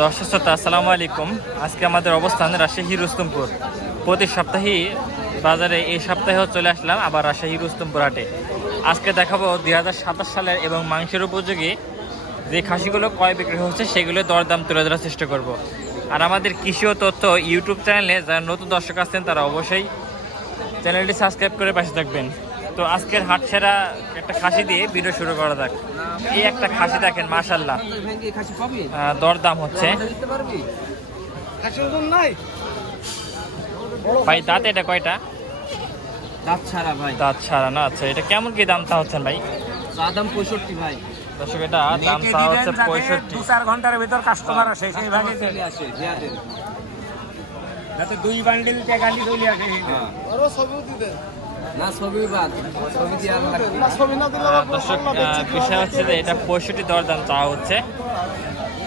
দর্শক শ্রোতা আসসালামু আলাইকুম। আজকে আমাদের অবস্থান রাজশাহী রুস্তমপুর। প্রতি সপ্তাহেই বাজারে এই সপ্তাহেও চলে আসলাম আবার রাজশাহী রুস্তমপুর হাটে। আজকে দেখাবো 2027 সালের এবং মাংসের উপযোগী যে খাসিগুলো ক্রয় বিক্রি হচ্ছে সেগুলো দরদাম তুলে ধরার চেষ্টা করব। আর আমাদের কৃষি ও তথ্য ইউটিউব চ্যানেলে যারা নতুন দর্শক আছেন তারা অবশ্যই চ্যানেলটি সাবস্ক্রাইব করে পাশে থাকবেন। তো আজকের হাট সেরা একটা খাসি দিয়ে ভিডিও শুরু করা যাক। এই একটা খাসি দেখেন মাশাআল্লাহ, দরদাম হচ্ছে ভাই। দাঁত এটা কয়টা? দাঁত ছাড়া ভাই। দাঁত ছাড়া না। আচ্ছা, এটা কেমন কি দাম হচ্ছেন ভাই? দাম 65 ভাই। দর্শক এটা দাম হচ্ছে 65। 2-4 ঘন্টার ভিতর কাস্টমার আসে সেই ভাগে চলে আসে জিয়াদের। যাতে 2 বান্ডিল টাকালি চলে আসে। আরো ছবি দিবেন না, ছবি বাদ, ছবি দিয়ে আর লাগবে না, ছবি না দিলে দর্শক বিষয় হচ্ছে যে এটা 65 দরদাম চাওয়া হচ্ছে।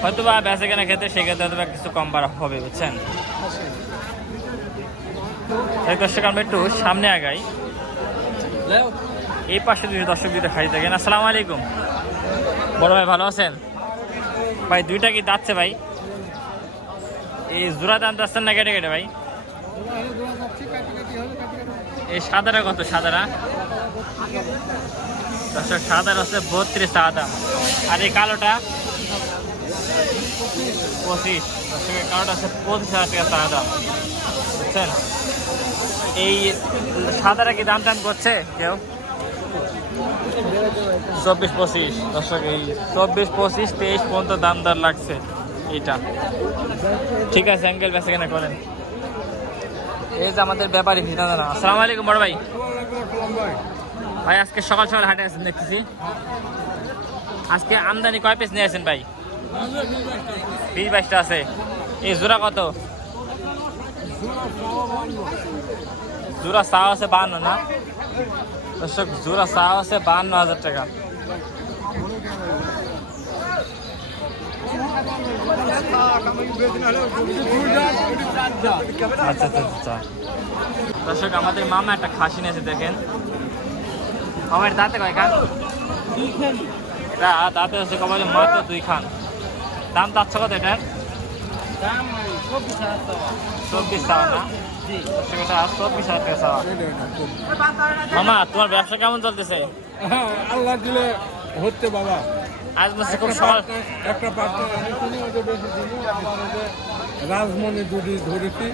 হয়তো বা বেচা কেনা ক্ষেত্রে সেক্ষেত্রে হয়তো কিছু কম বাড়া হবে, বুঝছেন? দর্শক আমরা একটু সামনে আগাই। এই পাশে দুই দর্শক যদি খাই থাকেন। আসসালামু আলাইকুম বড় ভাই, ভালো আছেন ভাই? দুইটা কি দাঁতছে ভাই? এই জোড়া দাম যাচ্ছেন না কেটে কেটে ভাই? এই সাদারা কত? সাদারা দর্শক সাদার হচ্ছে 32 টাকা দাম। আর এই কালোটা 25। দর্শক এই কালোটা হচ্ছে 25,000 টাকা চা দাম, বুঝছেন? এই সাদারা কি দাম টাম করছে কেউ? 24-25। দর্শক এই 24-25-23 পর্যন্ত দাম দর লাগছে এইটা। ঠিক আছে অ্যাঙ্গেল বেচা কেনা করেন। এই যে আমাদের ব্যাপারী ভিড়া জানা। আসসালামু আলাইকুম বড় ভাই। ভাই আজকে সকাল সকাল হাটে আছেন দেখতেছি। আজকে আমদানি কয় পিস নিয়ে আসেন ভাই? 20-22টা আছে। এই জোড়া কত? জোড়া চাওয়া আছে 52 না? দর্শক জোড়া চাওয়া আছে 52,000 টাকা। আচ্ছা আচ্ছা আচ্ছা। দর্শক আমাদের মামা একটা খাসি নিয়েছে দেখেন। মামার দাঁতে কয় খান? এটা দাঁতে হচ্ছে কবে মাত্র 2 খান। দাম চাচ্ছে কত এটার? 24 টাকা না? এটা 24,000 টাকা চাওয়া। মামা তোমার ব্যবসা কেমন চলতেছে? আল্লাহ দিলে হচ্ছে বাবা। আজ বলছে খুব সকাল একটা পার্টনার আমি শুনি ওদের বেশি দিনে আবার ওদের রাজমণি দুটি ধরেছি।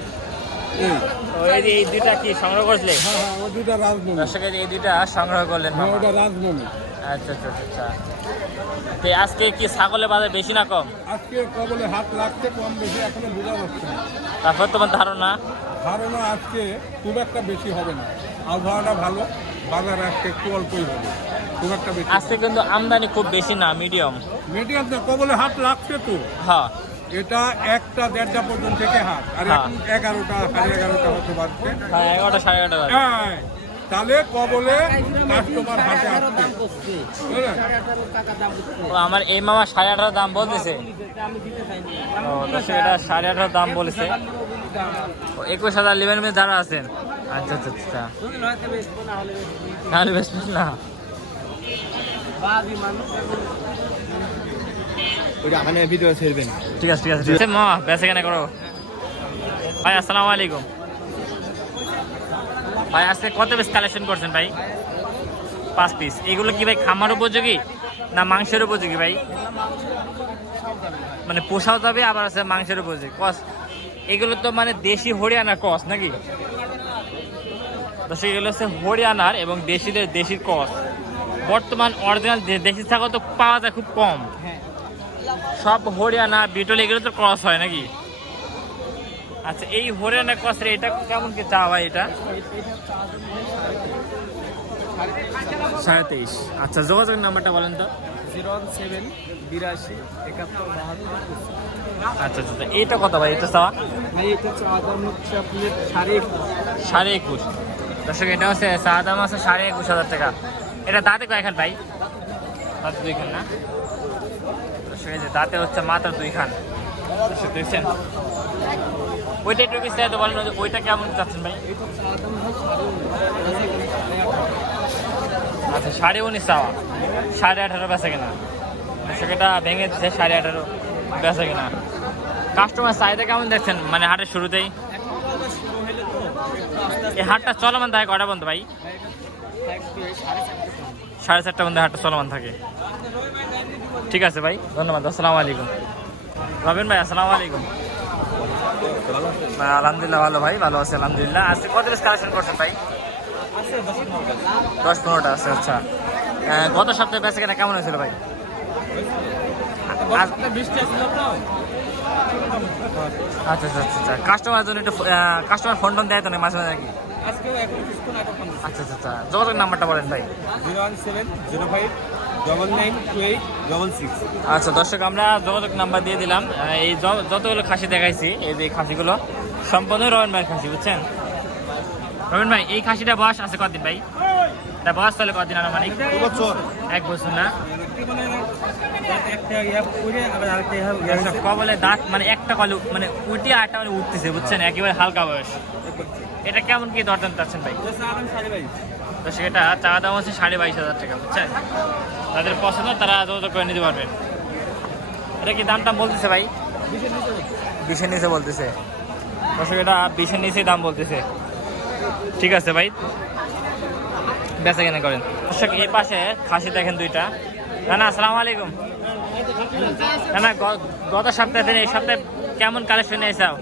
এই দুইটা কি সংগ্রহ করলে? হ্যাঁ ও দুটা রাজমণি। দর্শকের এই দুইটা সংগ্রহ করলেন মামা? ওটা রাজমণি। আচ্ছা আচ্ছা আচ্ছা। তো আজকে কি ছাগলের বাজার বেশি না কম? আজকে কবলে হাত লাগছে, কম বেশি এখনো বোঝা যাচ্ছে না। তারপর তোমার ধারণা? ধারণা আজকে খুব একটা বেশি হবে না। আবহাওয়াটা ভালো, বাজার আজকে একটু অল্পই হবে, খুব একটা বেশি। আজকে কিন্তু আমদানি খুব বেশি না, মিডিয়াম। মিডিয়াম কবলে হাত লাগছে তো। হ্যাঁ এটা 1টা 1:30 পর্যন্ত থেকে হাত, আর এখন 11টা 11:30 হতে পারছে। হ্যাঁ 11টা 11:30 বাজে। হ্যাঁ, তাহলে কবলে কাস্টমার হাতে আসছে, বুঝলেন? ও আমার এই মামা 18.5 দাম বলতেছে। ও দর্শক এটা 18.5 দাম বলেছে। 21,000 লেভেল মধ্যে যারা আছেন। আচ্ছা আচ্ছা আচ্ছা। নাহলে বেশ না। ভিডিও ছেড়বেন। ঠিক আছে ঠিক আছে ঠিক আছে। মা বেচা কেনা করো ভাই। আসসালামু আলাইকুম ভাই। আজকে কত পিস কালেকশন করছেন ভাই? 5 পিস। এগুলো কি ভাই খামার উপযোগী না মাংসের উপযোগী ভাই? মানে পোষাও যাবে আবার আছে মাংসের উপযোগী কস। এগুলো তো মানে দেশি হরিয়ানা কস নাকি? দর্শক এগুলো হচ্ছে হরিয়ানার এবং দেশির কস। বর্তমান অরিজিনাল দেশি ছাগল তো পাওয়া যায় খুব কম। সব হরিয়ানা বিটল এগুলো তো ক্রস হয় নাকি? আচ্ছা, এই হরিয়ানা ক্রসের এটা কেমন কি চা ভাই? এটা 23.5। আচ্ছা, যোগাযোগের নাম্বারটা বলেন তো। 017827172। আচ্ছা আচ্ছা। এইটা কত ভাই? এটা চাওয়া ভাই এটা চাওয়া দাম হচ্ছে আপনার 21.5। দর্শক এটা হচ্ছে চা দাম আছে 21,500 টাকা। এটা দাঁতে কয়খান ভাই? দাঁতে 2 খান না? দর্শক এই যে দাঁতে হচ্ছে মাত্র 2 খান। দর্শক দেখছেন ওইটা একটু বিস্তারিত বলেন, ওইটা কেমন চাচ্ছেন ভাই? আচ্ছা 19.5 চাওয়া, 18.5 বেচা কেনা। সেটা ভেঙে দিচ্ছে 18.5 বেচা কিনা। কাস্টমার চাহিদা কেমন দেখছেন মানে হাটের শুরুতেই? এই হাটটা চলমান থাকে কটা বন্ধ ভাই? 4:30 বন্ধু হাটটা চলমান থাকে। ঠিক আছে ভাই, ধন্যবাদ। আসসালামু আলাইকুম। রবিন ভাই আসসালামু আলাইকুম। আলহামদুলিল্লাহ ভালো ভাই, ভালো আছে আলহামদুলিল্লাহ। আজকে কত পিস কালেকশন করছেন ভাই? 10-15টা আছে। আচ্ছা, গত সপ্তাহে বেচা কেনা কেমন হয়েছিল ভাই? আচ্ছা আচ্ছা আচ্ছা, কাস্টমারের জন্য একটু কাস্টমার ফোন টোন দেয় তো না মাঝে মাঝে নাকি? আচ্ছা আচ্ছা আচ্ছা, যোগাযোগ নাম্বারটা বলেন ভাই। 01705992866। আচ্ছা দর্শক, আমরা যোগাযোগ নাম্বার দিয়ে দিলাম। এই যতগুলো খাসি দেখাইছি, এই যে খাসিগুলো সম্পূর্ণ রবিন ভাইয়ের খাসি, বুঝছেন? রবিন ভাই, এই খাসিটা বয়স আছে কতদিন ভাই? এটা বয়স তাহলে কতদিন আনুমানিক? 1 বছর না? কবলে দাঁত মানে একটা কলে মানে উঠে আটটা মানে উঠতেছে, বুঝছেন? একেবারে হালকা বয়স। এটা কেমন কি দরদাম চাচ্ছেন ভাই? তো সেটা চাওয়া দাম হচ্ছে 22,500 টাকা, বুঝছেন? তাদের পছন্দ তারা যোগাযোগ করে নিতে পারবেন। এটা কি দামটা বলতেছে ভাই? 20-এর নিচে বলতেছে। দর্শক, এটা 20-এর নিচেই দাম বলতেছে। ঠিক আছে ভাই, বেচা কেনা করেন। দর্শক, এই পাশে খাসি দেখেন দুইটা। না আসসালামু আলাইকুম। না গত সপ্তাহে থেকে এই সপ্তাহে কেমন কালেকশন এসেও?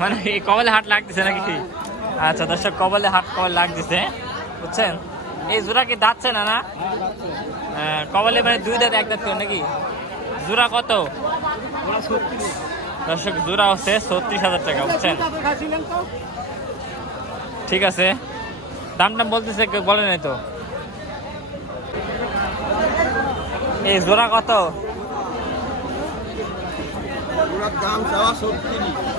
মানে এই কবলে হাট লাগতেছে নাকি? আচ্ছা দর্শক, কবলে লাগতেছে, বুঝছেন? এই জোড়া কি দাঁতছে না? না কবলে মানে 2 দাঁত 1 দাঁত করে নাকি? জোড়া কত দর্শক? জোড়া হচ্ছে 36,000 টাকা, বুঝছেন? ঠিক আছে, দাম বলতেছে, কেউ বলে নাই তো। এই জোড়া কত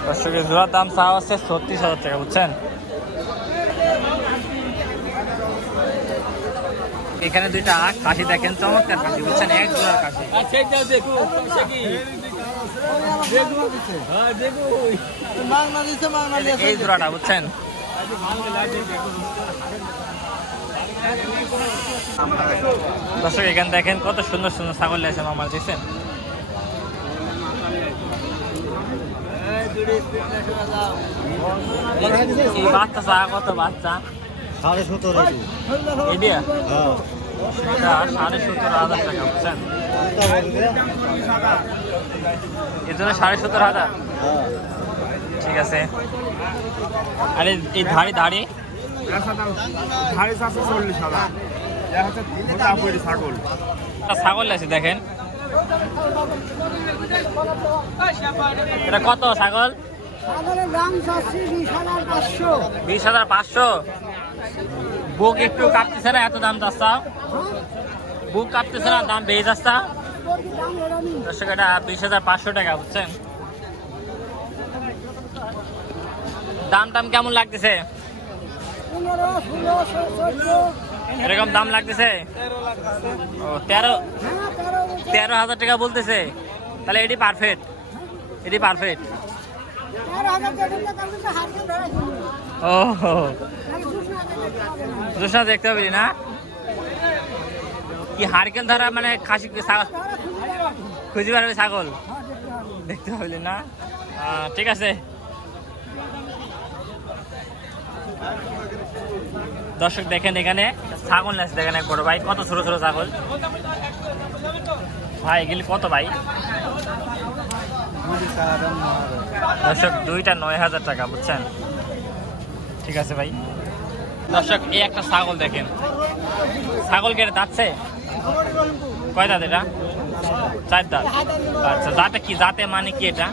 দর্শক? জোড়ার দাম চাওয়া হচ্ছে 36,000 টাকা, বুঝছেন? এখানে দুইটা খাসি দেখেন, চমৎকার খাসি, বুঝছেন? 1 জোড়ার খাসি। এই জোড়াটা, বুঝছেন? দর্শক, এখানে দেখেন কত সুন্দর সুন্দর ছাগল আছে মামার, দেখছেন? এই বাচ্চা চা কত? বাচ্চা 17,500। এডিয়া সেটা 17,500 টাকা, বুঝছেন? এর জন্য 17,500। ঠিক আছে। আর এই ধাড়ি ছাগল আছে দেখেন। এটা কত ছাগল? 20,500। বুক একটু কাঁপতেছে না? এত দাম চাচ্ছা? বুক কাঁপতেছে না? দাম বেড়ে যাচ্ছে। দর্শক, এটা 20,500 টাকা, বুঝছেন? দাম কেমন লাগতেছে? এরকম দাম লাগতেছে? ও 13,000 টাকা বলতেছে। তাহলে এটি পারফেক্ট, এটি পারফেক্ট। ও জোসা দেখতে পাবি না? কি হারকেল ধরা মানে খাসি খুঁজে পারবে ছাগল দেখতে পাবি না? ঠিক আছে দর্শক, দেখেন এখানে ছাগল আছে, দেখেন এক বড় ভাই, কত ছোট ছোট ছাগল ভাই। এগুলি কত ভাই? দর্শক, দুইটা 9,000 টাকা, বুঝছেন? ঠিক আছে ভাই। দর্শক, এই একটা ছাগল দেখেন। ছাগল কেটে দাঁতছে? কয় দাঁত এটা? 4 দাঁত। আচ্ছা, জাতে কি? জাতে মানে কি এটা?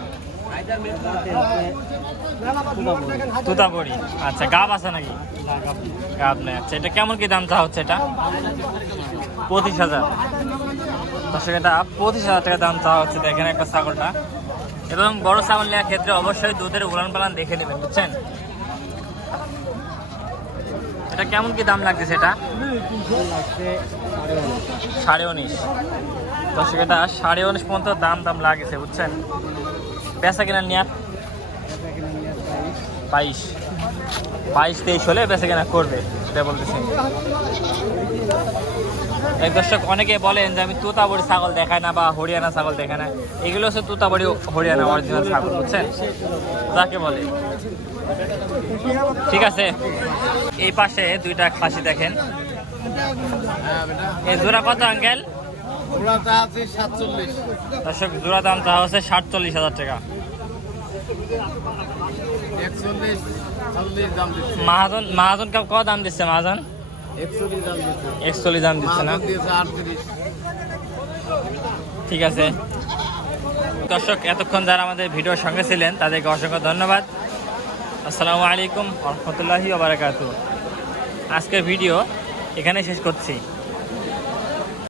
তুতাবড়ি। আচ্ছা, গাব আছে নাকি? গাব নেই। আচ্ছা, এটা কেমন কি দাম চা হচ্ছে? এটা 25,000। দর্শক, এটা 25,000 টাকা দাম চাওয়া হচ্ছে। দেখেন একটা ছাগলটা। এবং বড় ছাগল নেওয়ার ক্ষেত্রে অবশ্যই দুধের উলান পালান দেখে নেবেন, বুঝছেন? এটা কেমন কি দাম লাগছে? এটা 19.5। দর্শক, এটা 19.5 পর্যন্ত দাম লাগছে, বুঝছেন? পেঁচা কিনা নেওয়ার 22। 22-23 হলে বেঁচে কেনা করবে, এটা বলতেছেন। এক দর্শক অনেকে বলেন যে আমি তোতাবড়ি ছাগল দেখাই না বা হরিয়ানা ছাগল দেখাই না, এগুলো হচ্ছে তোতাবড়ি হরিয়ানা অরিজিনাল ছাগল, বুঝছেন, তাকে বলে। ঠিক আছে, এই পাশে দুইটা খাসি দেখেন, এই জোড়া কত আঙ্কেল? ওরাটা আছে 47। দর্শক জোড়া দাম চাওয়া হচ্ছে 47,000 টাকা। 41 40 দাম দিচ্ছে। মহাজন কত দাম দিচ্ছে? মহাজন 41 দাম দিচ্ছে। 41 দাম দিচ্ছে না? মাছ দিয়েছে 38। ঠিক আছে দর্শক, এতক্ষণ যারা আমাদের ভিডিওর সঙ্গে ছিলেন তাদেরকে অসংখ্য ধন্যবাদ। আসসালামু আলাইকুম ওয়া রাহমাতুল্লাহি ওয়া বারাকাতুহু। আজকের ভিডিও এখানে শেষ করছি।